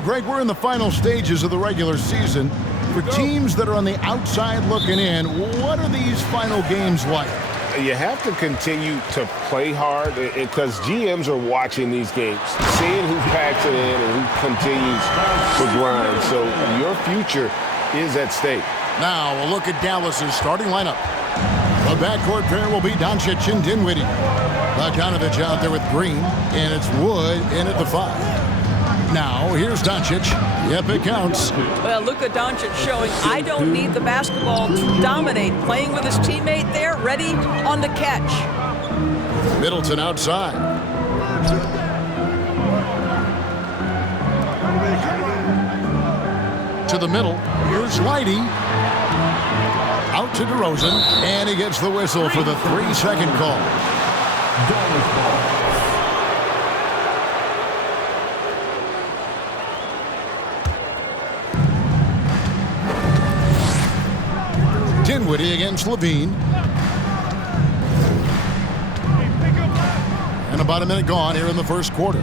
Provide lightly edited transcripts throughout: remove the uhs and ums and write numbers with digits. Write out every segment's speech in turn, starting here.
So, Greg, we're in the final stages of the regular season. For teams that are on the outside looking in, what are these final games like? You have to continue to play hard because GMs are watching these games, seeing who packs it in and who continues to grind. So your future is at stake. Now a look at Dallas's starting lineup. The backcourt pair will be Doncic and Dinwiddie. Bogdanovich out there with Green, and it's Wood in at the 5. Now, here's Doncic. Yep, it counts. Well, Luka Doncic showing I don't need the basketball to dominate. Playing with his teammate there, ready on the catch. Middleton outside. To the middle. Here's Lighty. Out to DeRozan, and he gets the whistle for the 3-second call. Dinwiddie against Levine. And about a minute gone here in the first quarter.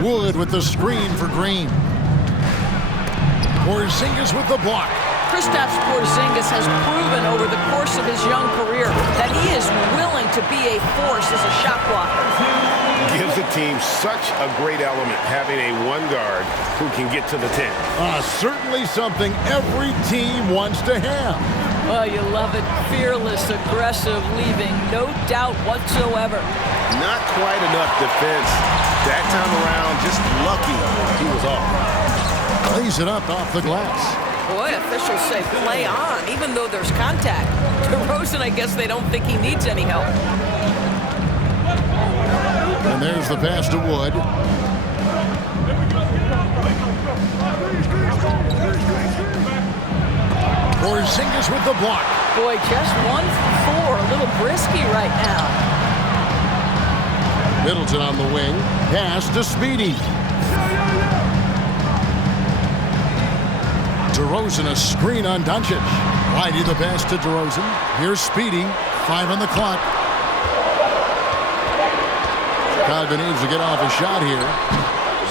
Wood with the screen for Green. Porzingis with the block. Kristaps Porzingis has proven over the course of his young career that he is willing to be a force as a shot blocker. Gives the team such a great element having a one guard who can get to the 10. Certainly something every team wants to have. Oh, you love it. Fearless, aggressive, leaving no doubt whatsoever. Not quite enough defense. That time around, just lucky he was off. Lays it up off the glass. Boy, officials say play on, even though there's contact. DeRozan, I guess they don't think he needs any help. And there's the pass to Wood. Porzingis with the block. Boy, just 1 for 4. A little brisky right now. Middleton on the wing. Pass to Speedy. DeRozan a screen on Doncic. Lighty the pass to DeRozan. Here's Speedy. 5 on the clock. Chicago needs to get off a shot here.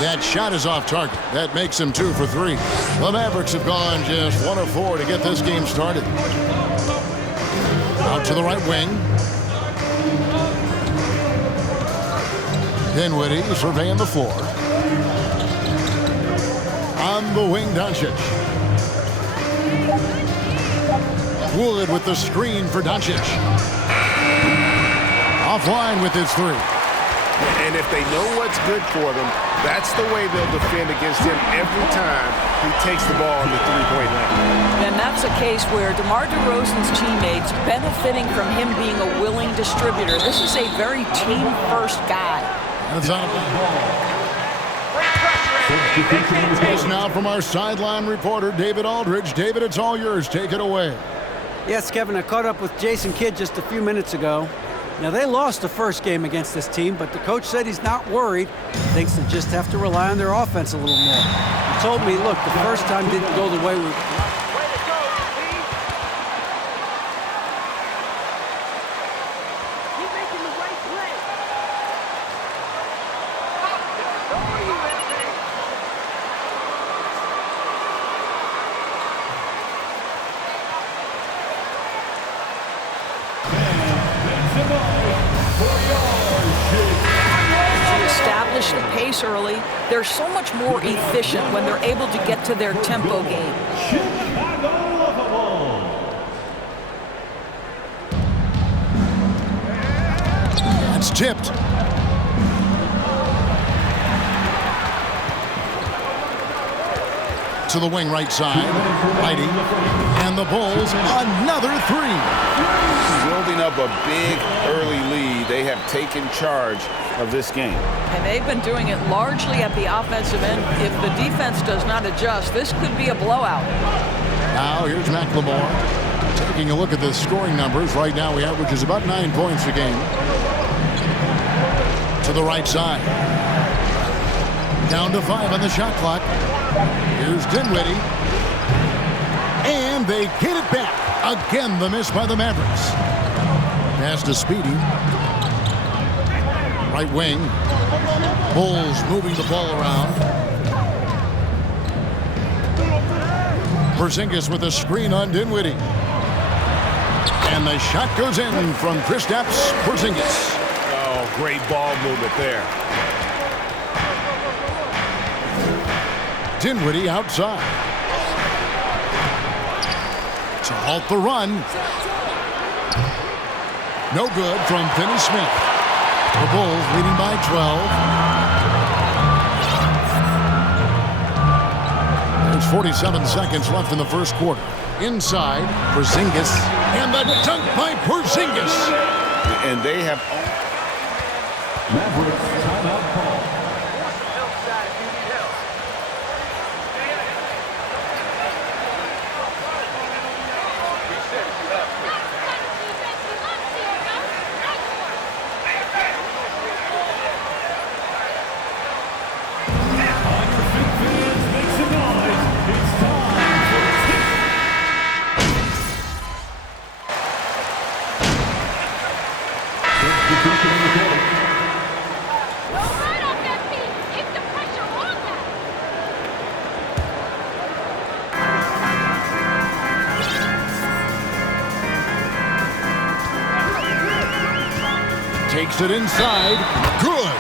That shot is off target. That makes him 2 for 3. The Mavericks have gone just 1 of 4 to get this game started. Out to the right wing. Dinwiddie surveying the floor. On the wing, Doncic. Wood with the screen for Doncic. Offline with his 3. And if they know what's good for them, that's the way they'll defend against him every time he takes the ball in the three-point line. And that's a case where DeMar DeRozan's teammates benefiting from him being a willing distributor. This is a very team-first guy. And it's on a This now from our sideline reporter, David Aldridge. David, it's all yours. Take it away. Yes, Kevin, I caught up with Jason Kidd just a few minutes ago. Now, they lost the first game against this team, but the coach said he's not worried. Thinks they just have to rely on their offense a little more. He told me, look, the first time didn't go the way we... The pace early. They're so much more efficient when they're able to get to their tempo game. It's tipped. To the wing right side. Lighty. And the Bulls, another 3. Building up a big early lead. They have taken charge of this game. And they've been doing it largely at the offensive end. If the defense does not adjust, this could be a blowout. Now here's McLemore. Taking a look at the scoring numbers. Right now he averages about 9 points a game. To the right side. Down to 5 on the shot clock. Here's Dinwiddie. And they get it back. Again, the miss by the Mavericks. Pass to Speedy. Right wing. Bulls moving the ball around. Porzingis with a screen on Dinwiddie. And the shot goes in from Kristaps Porzingis. Oh, great ball movement there. Dinwiddie outside. To halt the run. No good from Finney-Smith. The Bulls leading by 12. There's 47 seconds left in the first quarter. Inside, Porzingis. And the dunk by Porzingis. And they have... Mavericks timeout call. Takes it inside. Good.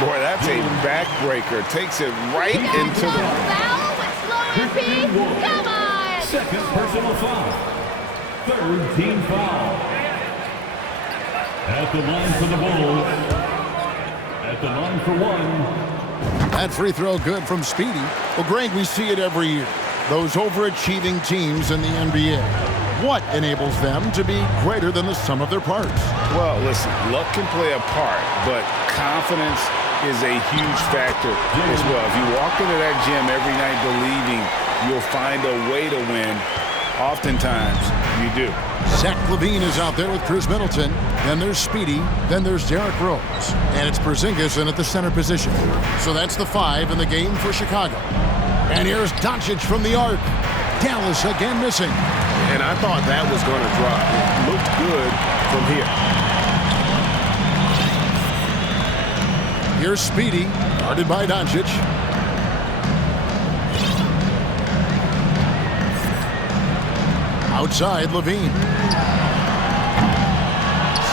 Boy, that's a backbreaker. Takes it right into the... Foul with slow speed. Come on. Second personal foul. Third team foul. At the line for the Bulls. At the line for one. That free throw good from Speedy. Well, Greg, we see it every year. Those overachieving teams in the NBA. What enables them to be greater than the sum of their parts? Well, listen, luck can play a part, but confidence is a huge factor as well. If you walk into that gym every night believing you'll find a way to win, oftentimes you do. Zach LaVine is out there with Chris Middleton. Then there's Speedy. Then there's Derrick Rose. And it's Porzingis in at the center position. So that's the 5 in the game for Chicago. And here's Doncic from the arc. Dallas again missing. And I thought that was going to drop. It looked good from here. Here's Speedy, guarded by Doncic. Outside, LaVine.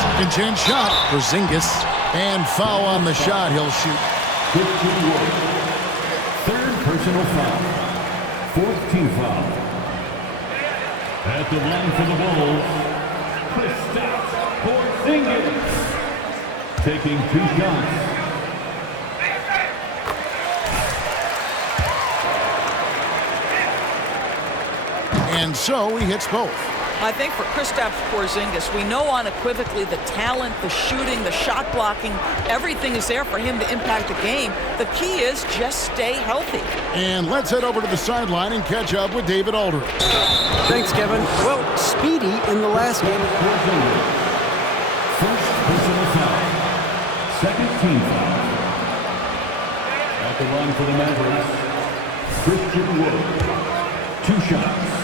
Second chance shot. Porzingis. And foul on the shot. He'll shoot. Third personal foul. Fourth team foul. At the line for the Bulls, Kristaps Porzingis taking 2 shots. And so he hits both. I think for Kristaps Porzingis, we know unequivocally the talent, the shooting, the shot blocking, everything is there for him to impact the game. The key is just stay healthy. And let's head over to the sideline and catch up with David Aldridge. Thanks, Kevin. Well, Speedy in the last game. First personal foul. Second team foul. At the line for the Mavericks, Christian Wood. 2 shots.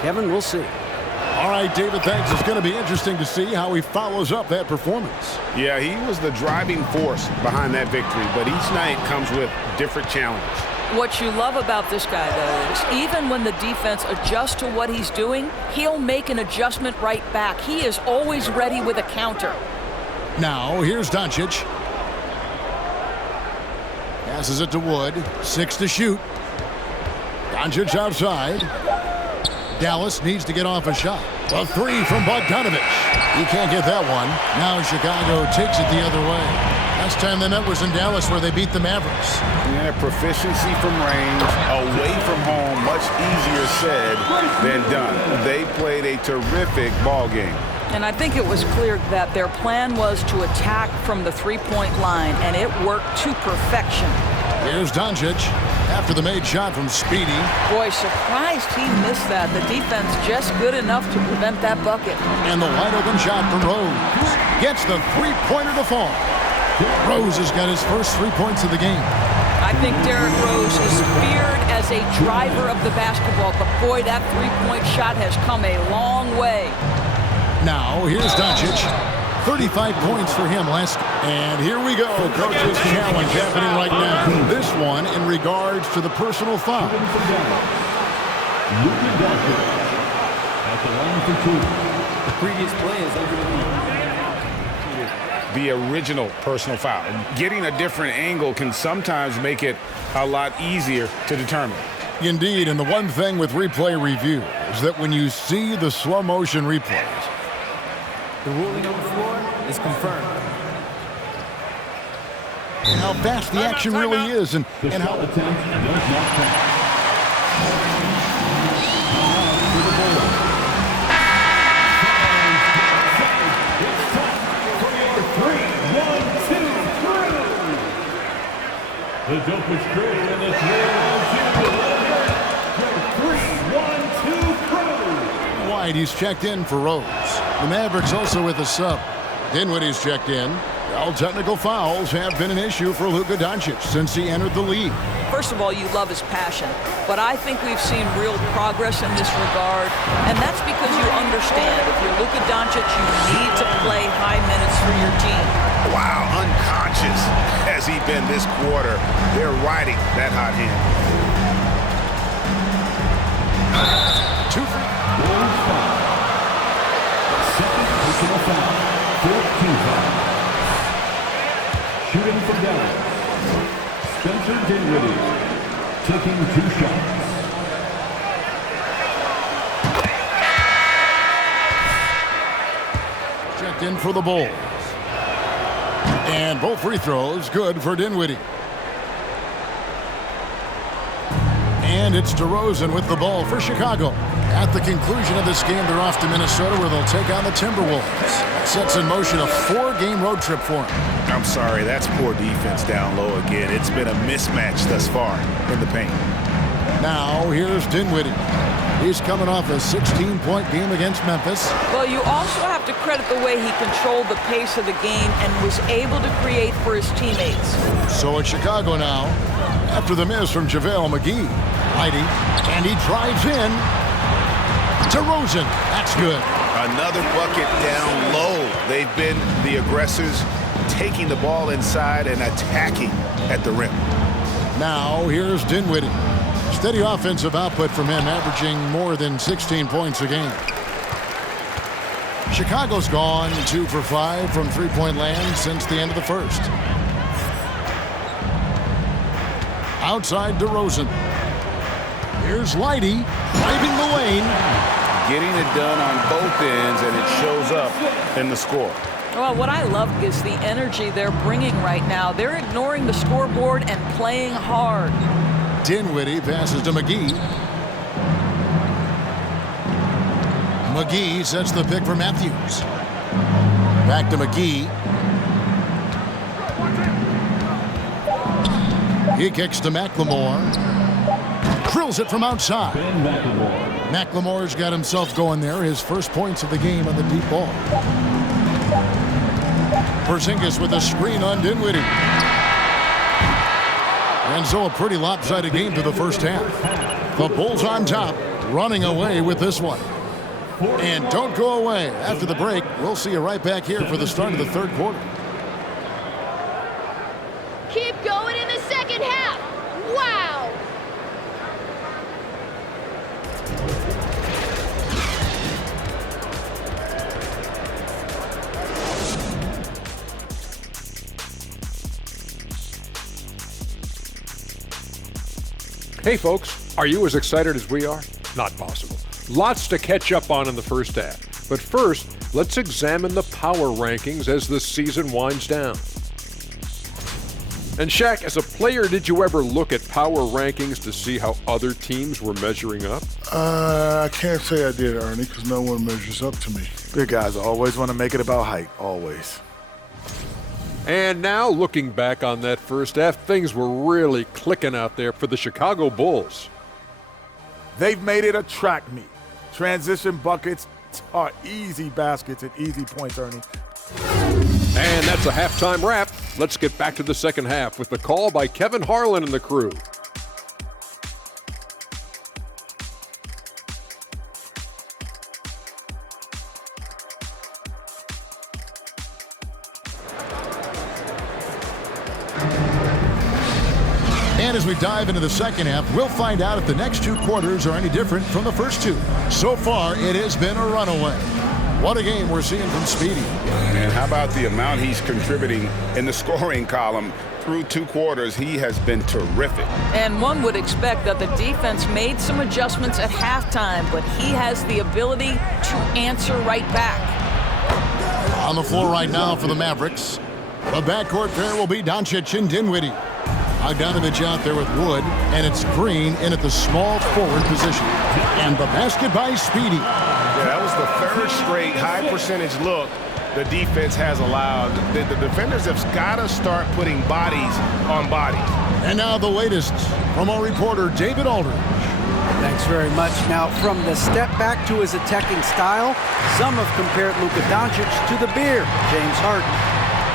Kevin, we'll see. All right, David, thanks. It's going to be interesting to see how he follows up that performance. Yeah, he was the driving force behind that victory, but each night comes with different challenges. What you love about this guy, though, is even when the defense adjusts to what he's doing, he'll make an adjustment right back. He is always ready with a counter. Now, here's Doncic. Passes it to Wood. 6 to shoot. Doncic outside. Dallas needs to get off a shot. A 3 from Bogdanovich. He can't get that one. Now Chicago takes it the other way. Last time the net was in Dallas where they beat the Mavericks. Yeah, proficiency from range, away from home, much easier said than done. They played a terrific ball game. And I think it was clear that their plan was to attack from the three-point line, and it worked to perfection. Here's Doncic after the made shot from Speedy. Boy, surprised he missed that. The defense just good enough to prevent that bucket. And the wide open shot from Rose. Gets the three-pointer to fall. Rose has got his first 3 points of the game. I think Derrick Rose is feared as a driver of the basketball, but boy, that three-point shot has come a long way. Now, here's Doncic. 35 points for him last. And here we go. Coach's challenge happening right now. This one in regards to the personal foul. Luka Doncic at the line for two. The previous play is under the The original personal foul. Getting a different angle can sometimes make it a lot easier to determine. Indeed, and the one thing with replay review is that when you see the slow motion replays, The ruling on the floor is confirmed. and how fast the action really is, and The how shot attempt does not count. The Dopest crew in the 3-1-2. 3-1-2 crew. wide. He's checked in for Rose. The Mavericks also with a sub. Dinwiddie's checked in. All technical fouls have been an issue for Luka Doncic since he entered the league. First of all, you love his passion, but I think we've seen real progress in this regard, and that's because you understand if you're Luka Doncic, you need to play high minutes for your team. Wow, unconscious has he been this quarter. They're riding that hot hand. Bulls foul. Second personal foul. 14 foul. Shooting from Dallas. Spencer Dinwiddie taking 2 shots. Checked in for the Bulls. And both free throws good for Dinwiddie. And it's DeRozan with the ball for Chicago. At the conclusion of this game, they're off to Minnesota where they'll take on the Timberwolves. That sets in motion a 4-game road trip for them. I'm sorry, that's poor defense down low again. It's been a mismatch thus far in the paint. Now here's Dinwiddie. He's coming off a 16-point game against Memphis. Well, you also have to credit the way he controlled the pace of the game and was able to create for his teammates. So it's Chicago now. After the miss from JaVale McGee. Heidi, and he drives in. DeRozan, that's good. Another bucket down low. They've been the aggressors, taking the ball inside and attacking at the rim. Now here's Dinwiddie. Steady offensive output from him, averaging more than 16 points a game. Chicago's gone 2 for 5 from three-point land since the end of the first. Outside DeRozan. Here's Lighty driving the lane. Getting it done on both ends, and it shows up in the score. Well, what I love is the energy they're bringing right now. They're ignoring the scoreboard and playing hard. Dinwiddie passes to McGee. McGee sets the pick for Matthews. Back to McGee. He kicks to McLemore. Drills it from outside. Ben McLemore. McLemore's got himself going there. His first points of the game on the deep ball. Porzingis with a screen on Dinwiddie. And so a pretty lopsided game to the first half. The Bulls on top, running away with this one. And don't go away. After the break, we'll see you right back here for the start of the third quarter. Keep going in the second half. Wow. Hey folks, are you as excited as we are? Not possible. Lots to catch up on in the first half. But first, let's examine the power rankings as the season winds down. And Shaq, as a player, did you ever look at power rankings to see how other teams were measuring up? I can't say I did, Ernie, because no one measures up to me. Big guys always want to make it about height, always. And now, looking back on that first half, things were really clicking out there for the Chicago Bulls. They've made it a track meet. Transition buckets are easy baskets and easy points, Ernie. And that's a halftime wrap. Let's get back to the second half with the call by Kevin Harlan and the crew. And as we dive into the second half, we'll find out if the next 2 quarters are any different from the first 2. So far, it has been a runaway. What a game we're seeing from Speedy. And how about the amount he's contributing in the scoring column? Through 2 quarters, he has been terrific. And one would expect that the defense made some adjustments at halftime, but he has the ability to answer right back. On the floor right now for the Mavericks, the backcourt pair will be Doncic and Dinwiddie. Bogdanovich out there with Wood, and it's Green in at the small forward position. And the basket by Speedy. Yeah, that was the 3rd straight high percentage look the defense has allowed. The defenders have got to start putting bodies on bodies. And now the latest from our reporter, David Aldridge. Thanks very much. Now, from the step back to his attacking style, some have compared Luka Doncic to the bear, James Harden.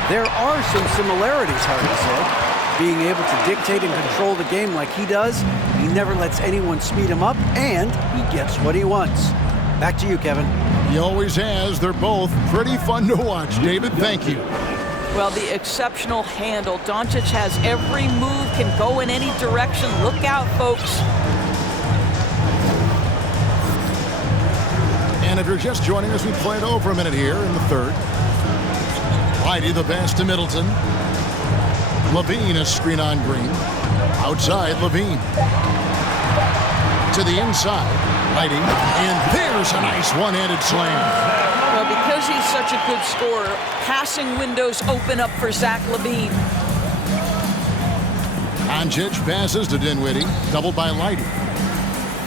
There are some similarities, Harden said. Being able to dictate and control the game like he does, he never lets anyone speed him up, and he gets what he wants. Back to you, Kevin. He always has. They're both pretty fun to watch. David, thank you. Well, the exceptional handle. Doncic has every move, can go in any direction. Look out, folks. And if you're just joining us, we play it over a minute here in the 3rd. Whitey the pass to Middleton. Levine a screen on Green. Outside, Levine. To the inside, Whitey. And there's a nice one-handed slam. Well, because he's such a good scorer, passing windows open up for Zach LaVine. Doncic passes to Dinwiddie, doubled by Lighty.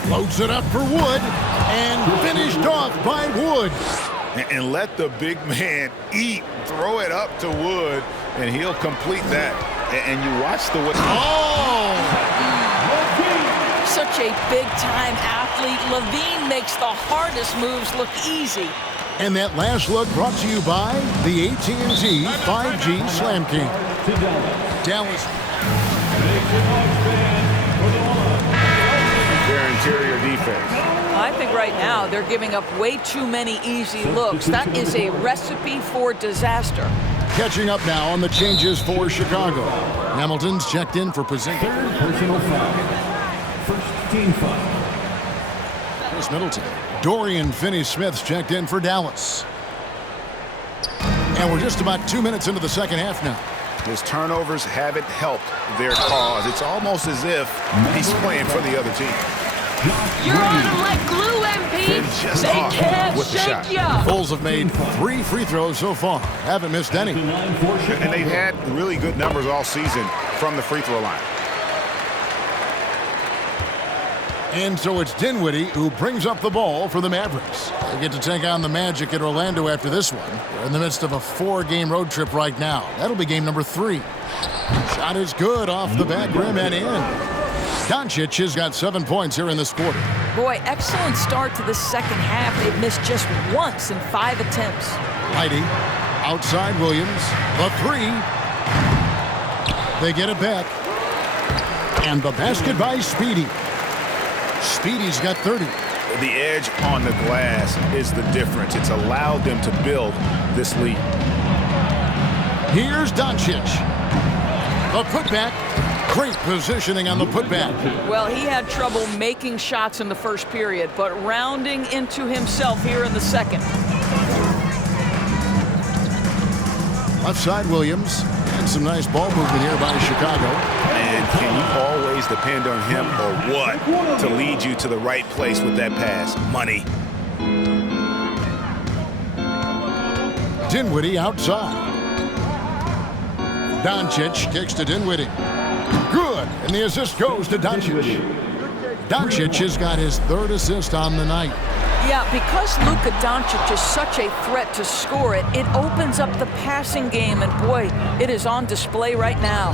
Loads it up for Wood, and finished off by Wood. And let the big man eat. Throw it up to Wood, and he'll complete that. And you watch the way. Oh! Such a big-time athlete. LaVine makes the hardest moves look easy. And that last look brought to you by the AT&T 5G Slam King. Dallas. Their interior defense. I think right now they're giving up way too many easy looks. That is a recipe for disaster. Catching up now on the changes for Chicago. Hamilton's checked in for Porzingis. 3rd personal foul. First team foul. Chris Middleton. Dorian Finney-Smith's checked in for Dallas. And we're just about 2 minutes into the second half now. His turnovers haven't helped their cause. It's almost as if he's playing for the other team. You're on them like glue, MP. Just They off can't with the shake shot. ya. Bulls have made 3 free throws so far. Haven't missed any. And they've had really good numbers all season from the free throw line. And so it's Dinwiddie who brings up the ball for the Mavericks. They get to take on the Magic at Orlando after this one. They're in the midst of a 4-game road trip right now. That'll be game number 3. Shot is good off the back rim and in. Doncic has got 7 points here in this quarter. Boy, excellent start to the second half. They've missed just once in 5 attempts. Lighty, outside Williams, the 3. They get it back. And the basket by Speedy. Speedy's got 30. The edge on the glass is the difference. It's allowed them to build this lead. Here's Doncic. The putback. Great positioning on the putback. Well, he had trouble making shots in the first period, but rounding into himself here in the second. Left side Williams. And some nice ball movement here by Chicago. And can you always depend on him or what to lead you to the right place with that pass? Money. Dinwiddie outside. Doncic kicks to Dinwiddie. Good. And the assist goes to Doncic. Doncic has got his 3rd assist on the night. Yeah, because Luka Doncic is such a threat to score it, it opens up the passing game, and boy, it is on display right now.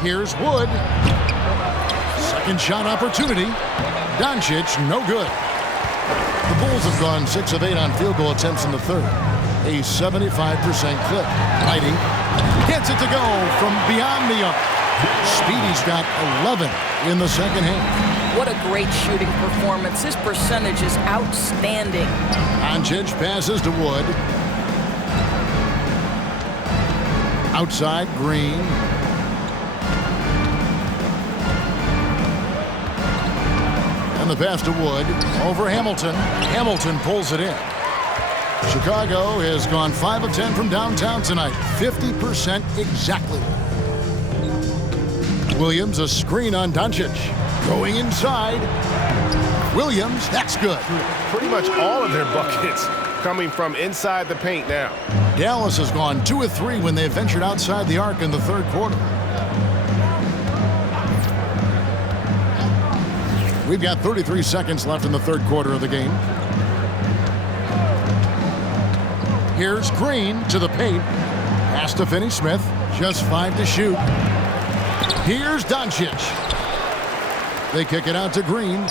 Here's Wood. Second shot opportunity. Doncic, no good. The Bulls have gone 6 of 8 on field goal attempts in the 3rd. A 75% clip. Lighty gets it to go from beyond the arc. Speedy's got 11 in the second half. What a great shooting performance. His percentage is outstanding. Doncic passes to Wood. Outside, Green. And the pass to Wood over Hamilton. Hamilton pulls it in. Chicago has gone 5 of 10 from downtown tonight. 50% exactly. Williams, a screen on Doncic. Going inside. Williams, that's good. Pretty much all of their buckets coming from inside the paint now. Dallas has gone 2 of 3 when they ventured outside the arc in the third quarter. We've got 33 seconds left in the third quarter of the game. Here's Green to the paint. Pass to Finney-Smith. Just 5 to shoot. Here's Doncic. They kick it out to Green.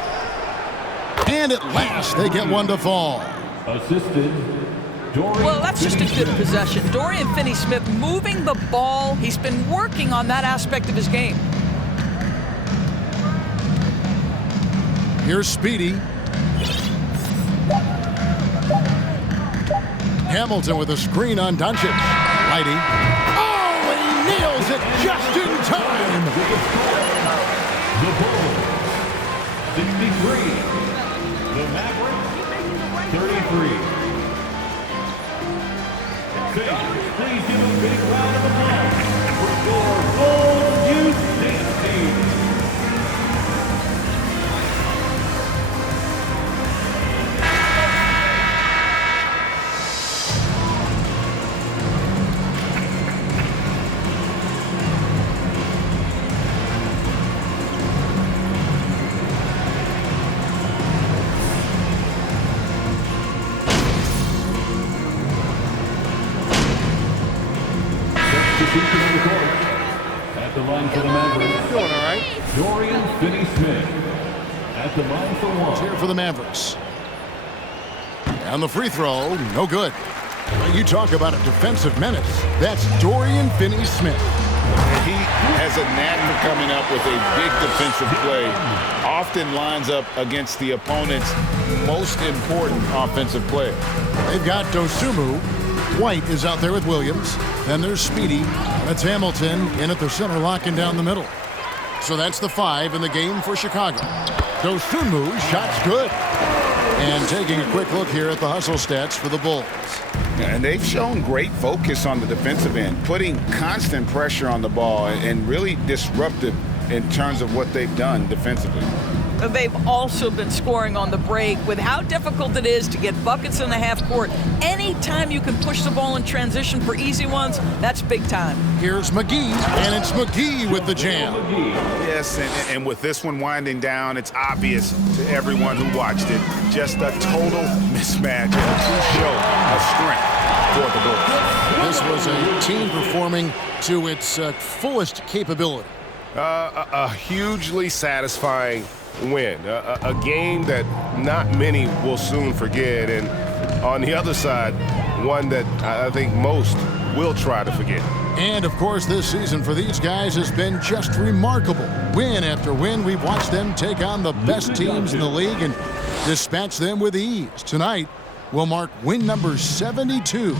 And at last, they get one to fall. Assisted, Dorian. Well, that's just a good possession. Dorian Finney-Smith moving the ball. He's been working on that aspect of his game. Here's Speedy. Hamilton with a screen on Doncic. Lighty. Oh, and he nails it just in time. The Bulls, 63. The Mavericks, 33. Fans, please give a big round of applause for your Bulls Youth Dance Team. At the line for the Mavericks. Doing all right. Dorian Finney-Smith. At the line for one. Here for the Mavericks. And the free throw, no good. You talk about a defensive menace. That's Dorian Finney-Smith. He has a knack for coming up with a big defensive play. Often lines up against the opponent's most important offensive player. They've got Dosunmu. White is out there with Williams. Then there's Speedy. That's Hamilton in at the center, locking down the middle. So that's the 5 in the game for Chicago. Dosunmu, shot's good. And taking a quick look here at the hustle stats for the Bulls. And they've shown great focus on the defensive end, putting constant pressure on the ball and really disruptive in terms of what they've done defensively. They've also been scoring on the break. With how difficult it is to get buckets in the half court, anytime you can push the ball in transition for easy ones, that's big time. Here's McGee, and it's McGee with the jam. Yes, and with this one winding down, it's obvious to everyone who watched it, just a total mismatch and a true show of strength for the Bulls. This was a team performing to its fullest capability. A hugely satisfying win. A game that not many will soon forget. And on the other side, one that I think most will try to forget. And, of course, this season for these guys has been just remarkable. Win after win, we've watched them take on the best teams in the league and dispatch them with ease. Tonight will mark win number 72,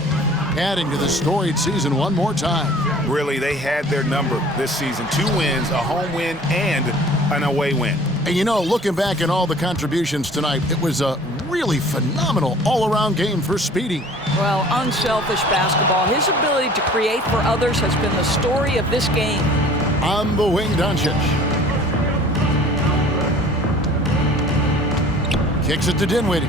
adding to the storied season one more time. Really, they had their number this season. 2 wins, a home win, and an away win. And, you know, looking back at all the contributions tonight, it was a really phenomenal all-around game for Speedy. Well, unselfish basketball. His ability to create for others has been the story of this game. On the wing, Doncic. Kicks it to Dinwiddie.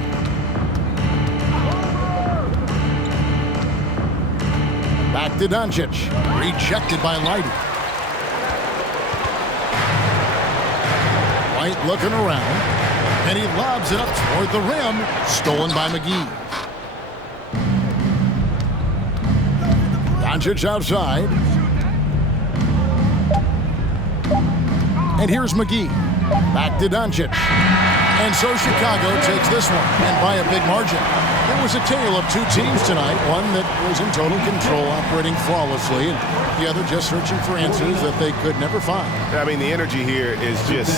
Back to Doncic. Rejected by Lighty. White looking around. And he lobs it up toward the rim. Stolen by McGee. Doncic outside. And here's McGee. Back to Doncic. And so Chicago takes this one, and by a big margin. It was a tale of 2 teams tonight, one that was in total control, operating flawlessly, and the other just searching for answers that they could never find. I mean, the energy here is just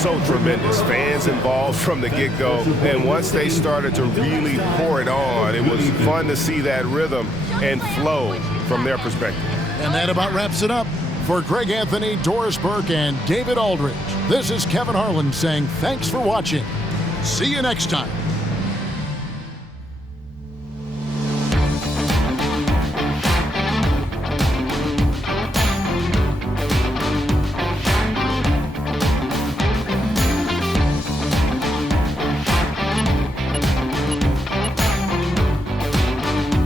so tremendous. Fans involved from the get-go, and once they started to really pour it on, it was fun to see that rhythm and flow from their perspective. And that about wraps it up. For Greg Anthony, Doris Burke, and David Aldridge, this is Kevin Harlan saying thanks for watching. See you next time.